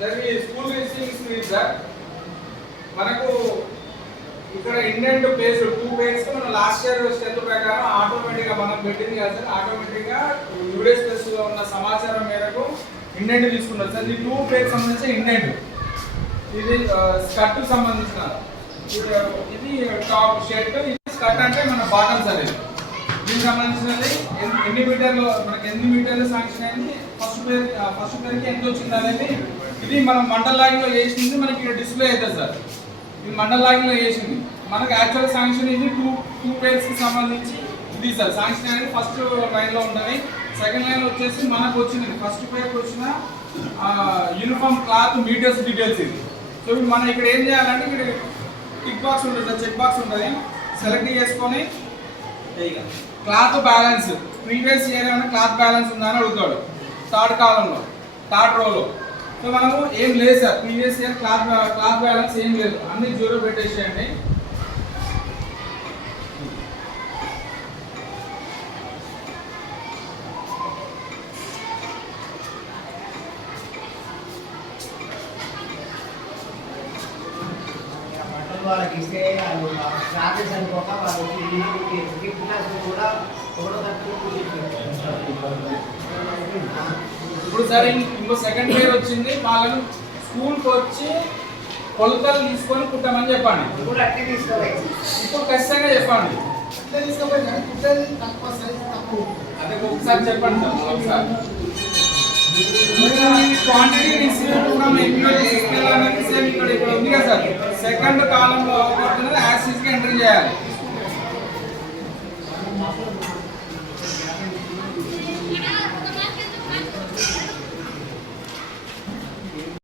దానికి school receiving sir మనకు ఇక్కడ ఇండెంట్ పేజ్ 2 పేజెస్ మనం లాస్ట్ ఇయర్ స్ట్రెంత్ ప్రకారం ఆటోమేటిక్గా మనం పెట్టింది కదా సార్ ఆటోమేటిక్గా యూడేస్ ప్లస్లో ఉన్న సమాచారం మేరకు ఇండెంట్ తీసుకున్నారు సార్. ఇది 2 పేజ్ సంబంధించిన ఇండెంట్. ఇది స్కర్ట్ సంబంధించిన ఇది టాప్ షర్ట్, ఇది స్కర్ట్ అంటే మన బాటమ్ సార్. ఇది దీనికి సంబంధించినది ఎన్ని మీటర్లు మనకి ఎన్ని మీటర్లు శాంక్షన్ అయింది, ఫస్ట్ పేరుకి ఎంత వచ్చింది అనేది ఇది మనం మండల్ లాగిన్లో వేసింది మనకి ఇక్కడ డిస్ప్లే అవుతుంది సార్. ఇది మండల్ లాగిన్లో వేసింది మనకి యాక్చువల్ శాంక్షన్ ఇది 2 పేర్స్కి సంబంధించి ఇది సార్. శాంక్షన్ అనేది ఫస్ట్ లైన్లో ఉంటుంది. సెకండ్ లైన్ వచ్చేసి మనకు వచ్చింది ఫస్ట్ పేరుకి వచ్చిన యూనిఫామ్ క్లాత్ మీటర్స్ డీటెయిల్స్ ఇది. సో మనం ఇక్కడ ఏం చేయాలంటే ఇక్కడ టిక్ బాక్స్ ఉంటుంది సార్, చెక్ బాక్స్ ఉంటుంది, సెలెక్ట్ చేసుకొని క్లాత్ బ్యాలెన్స్ ప్రీవియస్ ఇయర్ ఏమైనా క్లాత్ బ్యాలెన్స్ ఉందా అని అడుగుతాడు థర్డ్ కాలంలో థర్డ్ రోలో. సో మనము ఏం లేదు sir, previous year cloth balance ఏం లేదు, అన్ని 0 పెట్టేసేయండి. వాళ్ళకి ఇస్తే వాళ్ళు స్టార్టెస్ అనుకోక వాళ్ళకి కూడా ఇప్పుడు సార్ ఇంకో సెకండ్ పేరు వచ్చింది, వాళ్ళను స్కూల్కి వచ్చి కొలతలు తీసుకొని కుట్టమని చెప్పండి. ఇప్పుడు ఖచ్చితంగా చెప్పండి, అదే ఒకసారి చెప్పండి సార్. ఒకసారి క్వాంటిటీ రిసీవ్ సేమ్ ఇక్కడ ఉంది కదా సార్, సెకండ్ కాలంలో యాక్సిస్ కి ఎంటర్ చేయాలి.